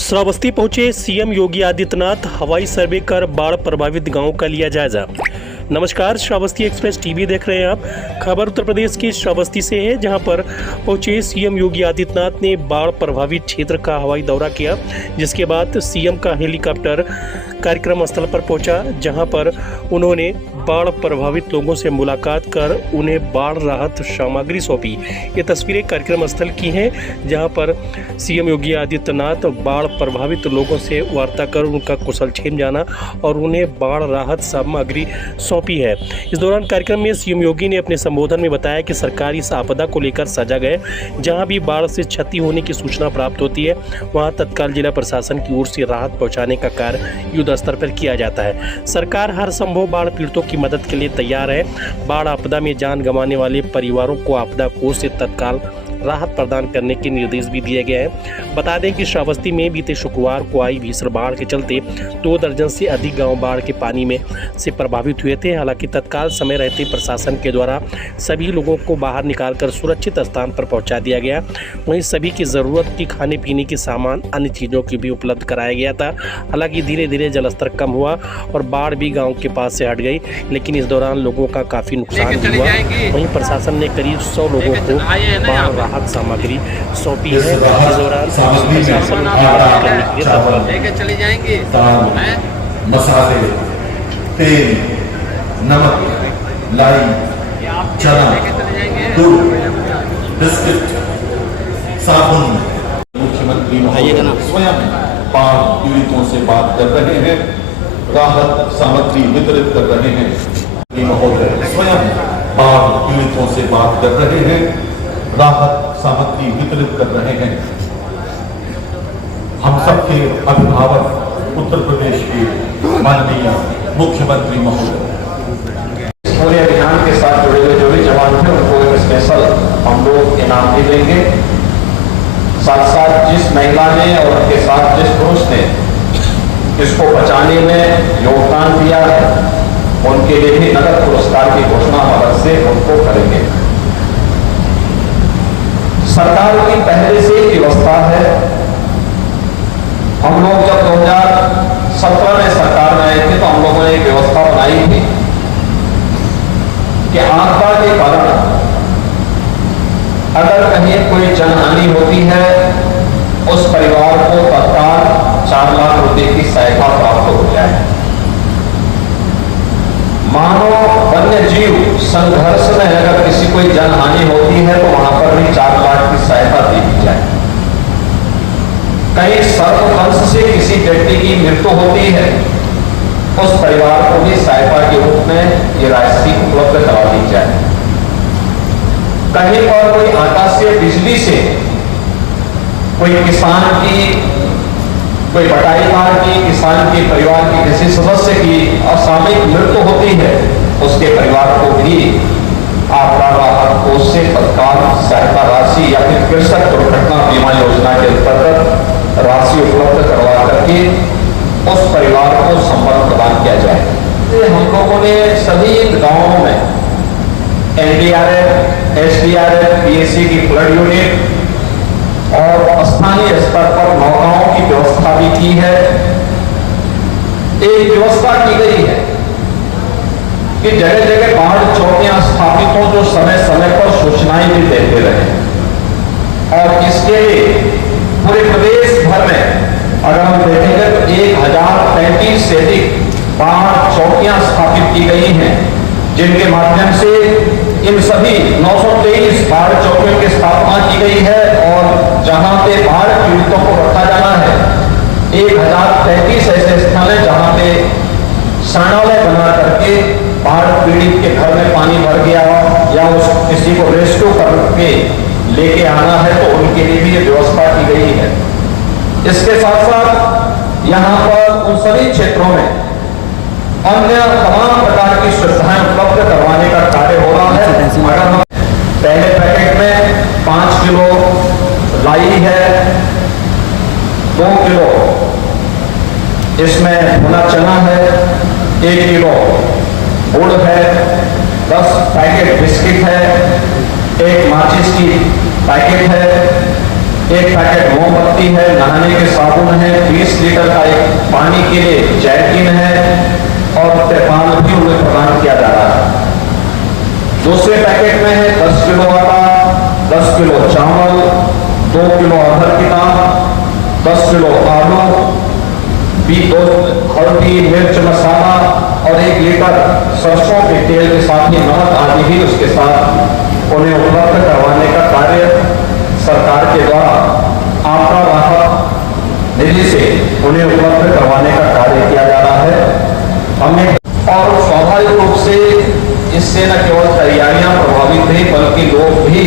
श्रावस्ती पहुंचे सीएम योगी आदित्यनाथ, हवाई सर्वे कर बाढ़ प्रभावित गांवों का लिया जायजा। नमस्कार, श्रावस्ती एक्सप्रेस टीवी देख रहे हैं आप। खबर उत्तर प्रदेश के श्रावस्ती से है, जहां पर पहुंचे सीएम योगी आदित्यनाथ ने बाढ़ प्रभावित क्षेत्र का हवाई दौरा किया, जिसके बाद सीएम का हेलीकॉप्टर कार्यक्रम स्थल पर पहुंचा, जहां पर उन्होंने बाढ़ प्रभावित लोगों से मुलाकात कर उन्हें बाढ़ राहत सामग्री सौंपी। ये तस्वीरें कार्यक्रम स्थल की हैं, जहां पर सीएम योगी आदित्यनाथ बाढ़ प्रभावित लोगों से वार्ता कर उनका कुशलक्षेम जाना और उन्हें बाढ़ राहत सामग्री सौंपी है। इस दौरान कार्यक्रम में सीएम योगी ने अपने संबोधन में बताया कि सरकार इस आपदा को लेकर सजग है। जहां भी बाढ़ से क्षति होने की सूचना प्राप्त होती है, वहां तत्काल जिला प्रशासन की ओर से राहत पहुंचाने का कार्य युद्ध स्तर पर किया जाता है। सरकार हर संभव बाढ़ पीड़ितों की मदद के लिए तैयार है। बाढ़ आपदा में जान गंवाने वाले परिवारों को आपदा कोष से तत्काल राहत प्रदान करने के निर्देश भी दिए गए हैं। बता दें कि श्रावस्ती में बीते शुक्रवार को आई भीषण बाढ़ के चलते 2 दर्जन से अधिक गांव बाढ़ के पानी में से प्रभावित हुए थे। हालांकि तत्काल समय रहते प्रशासन के द्वारा सभी लोगों को बाहर निकालकर सुरक्षित स्थान पर पहुंचा दिया गया। वहीं सभी की ज़रूरत की खाने पीने की सामान, अन्य चीज़ों की भी उपलब्ध कराया गया था। हालांकि धीरे धीरे जलस्तर कम हुआ और बाढ़ भी गाँव के पास से हट गई, लेकिन इस दौरान लोगों का काफ़ी नुकसान भी हुआ। वहीं प्रशासन ने करीब 100 लोगों को बाढ़ राहत सामग्री सौंपी है। इस दौरान प्रशासन लेके चले जाएंगे मसाले, तेल, नमक, लाई, चना, दूध, बिस्किट, साबुन। मुख्यमंत्री महोदय स्वयं बाढ़ पीड़ितों से बात कर रहे हैं, राहत सामग्री वितरित कर रहे हैं। महोदय स्वयं बाढ़ पीड़ितों से बात कर रहे हैं, राहत सामग्री वितरित कर रहे हैं। हम सबके अभिभावक उत्तर प्रदेश के माननीय मुख्यमंत्री महोदय, पूरे अभियान के साथ जुड़े हुए जो भी जवान थे उनको एक स्पेशल हम लोग इनाम भी देंगे। साथ साथ जिस महिला ने और उनके साथ जिस पुरुष ने इसको बचाने में योगदान दिया है, उनके लिए भी नगद पुरस्कार की घोषणा मदद से उनको करेंगे। सरकार की पहले से ही व्यवस्था है। हम लोग जब 2017 में सरकार में आए थे तो हम लोगों ने एक व्यवस्था बनाई थी कि आपदा के कारण अगर कहीं कोई जनहानि होती है, उस परिवार को तत्काल 4 लाख रुपए की सहायता प्राप्त हो जाए। मानव वन्य जीव संघर्ष में अगर किसी कोई जनहानि होती है तो वहां पर भी 4 लाख की सहायता दी जाए। कहीं सर्पदंश से किसी व्यक्ति की मृत्यु होती है, उस परिवार को भी सहायता के रूप में ये राशि उपलब्ध करा दी जाए। कहीं पर कोई आकाशीय बिजली से कोई किसान की, कोई बटाईदार की, किसान के परिवार की किसी सदस्य की असामयिक मृत्यु होती है, उसके परिवार को भी आपदा राहत कोष से तत्काल सहायता राशि या फिर कृषक दुर्घटना बीमा योजना के अंतर्गत राशि उपलब्ध करवा करके उस परिवार को संबल प्रदान किया जाए। हम लोगों ने सभी गांवों में एनडीआरएफ, एसडीआरएफ, पीएसी की फ्लड यूनिट और स्थानीय स्तर पर नौकाओं की व्यवस्था भी की है। एक व्यवस्था की गई है कि जगह जगह बाढ़ चौकियां स्थापित हो, जो समय समय पर सूचनाएं भी देते रहे। और इसके लिए पूरे प्रदेश भर में अगर हम देखेंगे तो 1035 से अधिक बाढ़ चौकियां स्थापित की गई हैं, जिनके माध्यम से इन सभी 923 बाढ़ चौकियों की स्थापना की गई है। और जहां पे बाढ़ पीड़ितों को रखा जाना है, 1033 ऐसे स्थान है जहां पे शरणालय बना करके बाढ़ पीड़ित के घर में पानी भर गया या उस किसी को रेस्क्यू करके लेके आना है तो उनके लिए भी ये व्यवस्था की गई है। इसके साथ साथ यहाँ पर उन सभी क्षेत्रों में अन्य तमाम प्रकार की सुविधाएं उपलब्ध करवाने का कार्य हो रहा है। अगर हम पहले पैकेट में 5 किलो लाई है, 2 किलो इसमें भुना चना है, 1 किलो गुड़ है, 10 पैकेट बिस्किट है, 1 माचिस की पैकेट है, एक पैकेट मोमबत्ती है, नहाने के साबुन है, 20 लीटर का एक पानी के लिए जैकिन है और तिरपाल भी उन्हें प्रदान किया जा रहा है। दूसरे पैकेट में है 10 किलो आटा, 10 किलो चावल, 2 किलो अदरक की दाल, 10 किलो आलू, 2 हल्दी मिर्च मसाला और 1 लीटर सरसों के तेल के साथ ही नमक आदि भी उसके साथ उन्हें उपलब्ध करवाने का कार्य सरकार के द्वारा आपदा राहत निधि से उन्हें उपलब्ध करवाने का कार्य किया जा रहा है। हमें और स्वाभाविक रूप से इससे न केवल तैयारियां प्रभावित हुई बल्कि लोग भी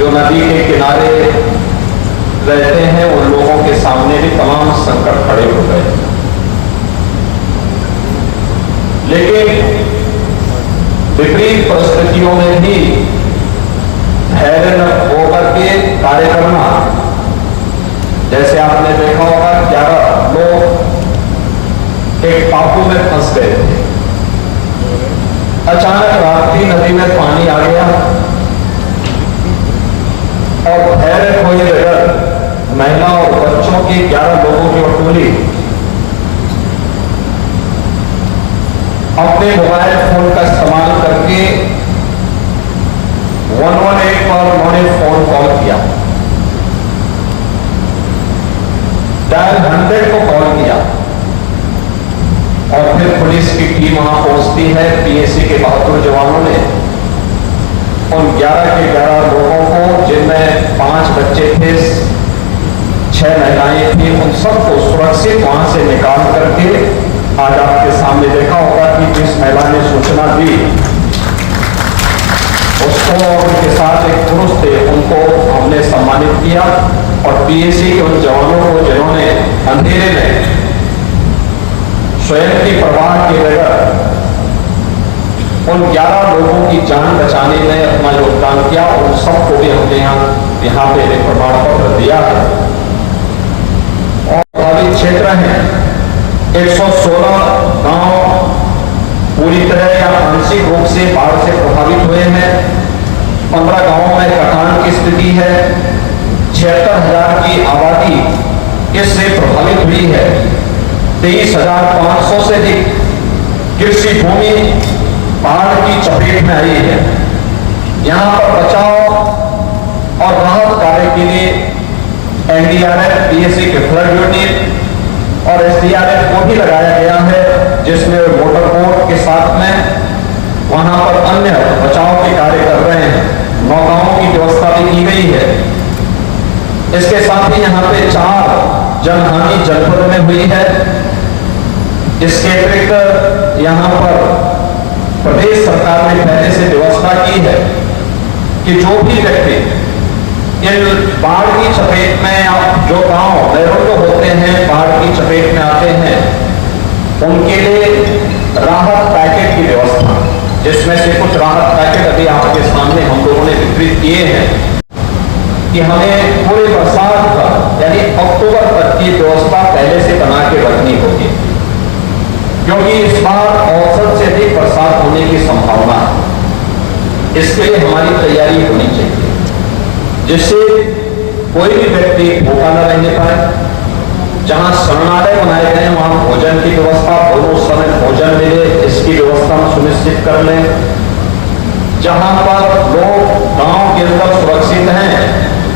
जो नदी के किनारे रहते हैं उन लोगों के सामने भी तमाम संकट खड़े हो गए। लेकिन विपरीत परिस्थितियों में भी धैर्य होकर के कार्य करना, जैसे आपने देखा होगा 11 लोग एक टापू में फंस गए थे। अचानक रात्रि नदी में पानी आ गया और धैर्य खोए बगैर महिला और बच्चों की 11 लोगों की टोली अपने मोबाइल फोन का इस्तेमाल करके 118 पर उन्होंने फोन कॉल किया, डायल 100 को कॉल किया और फिर पुलिस की टीम वहां पहुंचती है। पीएसी के 72 जवानों ने उन 11 के 11 लोगों को, जिनमें 5 बच्चे थे, 6 महिलाएं थी, उन सबको सुरक्षित वहां से निकाल करके आज आपके सामने देखा होगा कि जिस महिला ने सूचना दी उसको और उनके साथ एक पुरुष थे, उनको हमने सम्मानित किया और पीएसी के उन जवानों को जिन्होंने अंधेरे में स्वयं की परवाह किए बगैर उन 11 लोगों की जान बचाने में अपना योगदान किया, उन सबको भी हमने यहाँ पे एक प्रमाण पत्र दिया है। और प्रभावित क्षेत्र हैं 116 गांव पूरी तरह या आंशिक रूप से बाढ़ से प्रभावित हुए हैं। 15 गांवों में कटान की स्थिति है। 76,000 की आबादी इससे प्रभावित हुई है। 23,500 से अधिक कृषि भूमि बाढ़ की चपेट में आई है। यहां पर बचाव और राहत कार्य के लिए एनडीआरएफ, पीएसी के फ्लड यूनिट और एसडीआरएफ को भी लगाया गया है, जिसमें मोटर बोट के साथ में वहां पर अन्य बचाव के कार्य कर रहे हैं। नौकाओं की व्यवस्था भी की गई है। इसके साथ ही यहाँ पे 4 जनहानि जनपद में हुई है। इसके अतिरिक्त यहाँ पर प्रदेश सरकार ने पहले से व्यवस्था की है कि जो भी व्यक्ति इन बाढ़ की चपेट में या जो गांव नैरोल्य होते हैं, बाढ़ की चपेट में आते हैं, उनके लिए राहत पैकेट की व्यवस्था, जिसमें से कुछ राहत पैकेट अभी आपके सामने हम लोगों ने वितरित किए हैं कि हमें पूरे बरसात का यानी अक्टूबर तक की व्यवस्था पहले से बना के रखनी होगी, क्योंकि इस बार औसत से अधिक बरसात होने की संभावना है। इसके लिए हमारी तैयारी होनी चाहिए, जिससे कोई भी व्यक्ति भूखा न रहने पाए। जहां शरणालय बनाए गए हैं वहां भोजन की व्यवस्था, दोनों समय भोजन मिले, इसकी व्यवस्था हम सुनिश्चित कर लें। जहां पर लोग गांव के अंदर सुरक्षित हैं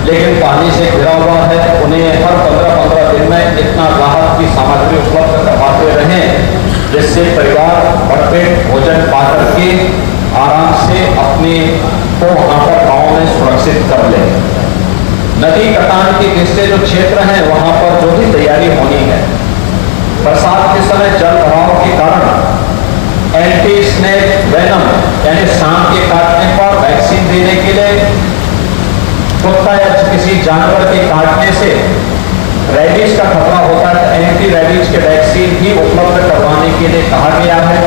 लेकिन पानी से घिरा हुआ है, उन्हें हर 15-15 दिन में इतना राहत की सामग्री उपलब्ध करवाते रहें, जिससे परिवार भरपेट भोजन पा करके आराम से अपने को वहां पर गांव में सुरक्षित कर ले। नदी कटान के किस्से जो क्षेत्र हैं वहां पर जो भी तैयारी होनी है, बरसात के समय जल भराव के कारण एंटी स्नेक वेनम यानी सांप के काटने पर वैक्सीन देने के लिए, कुत्ता या किसी जानवर के काटने से रेबीज का खतरा होता है, तो एंटी रेबीज के वैक्सीन भी उपलब्ध करवाने के लिए कहा गया है।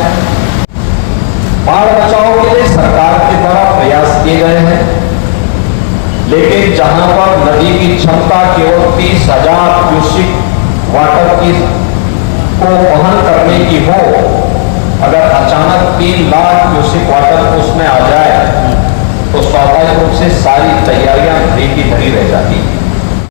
बाढ़ बचाव के लिए सरकार के द्वारा प्रयास किए गए हैं, लेकिन जहां पर नदी की क्षमता केवल 30,000 क्यूसेक वाटर की को वहन करने की हो, अगर अचानक 3 लाख क्यूसेक वाटर उसमें आ जाए तो स्वाभाविक रूप से सारी तैयारियां भरी की भरी रह जाती हैं।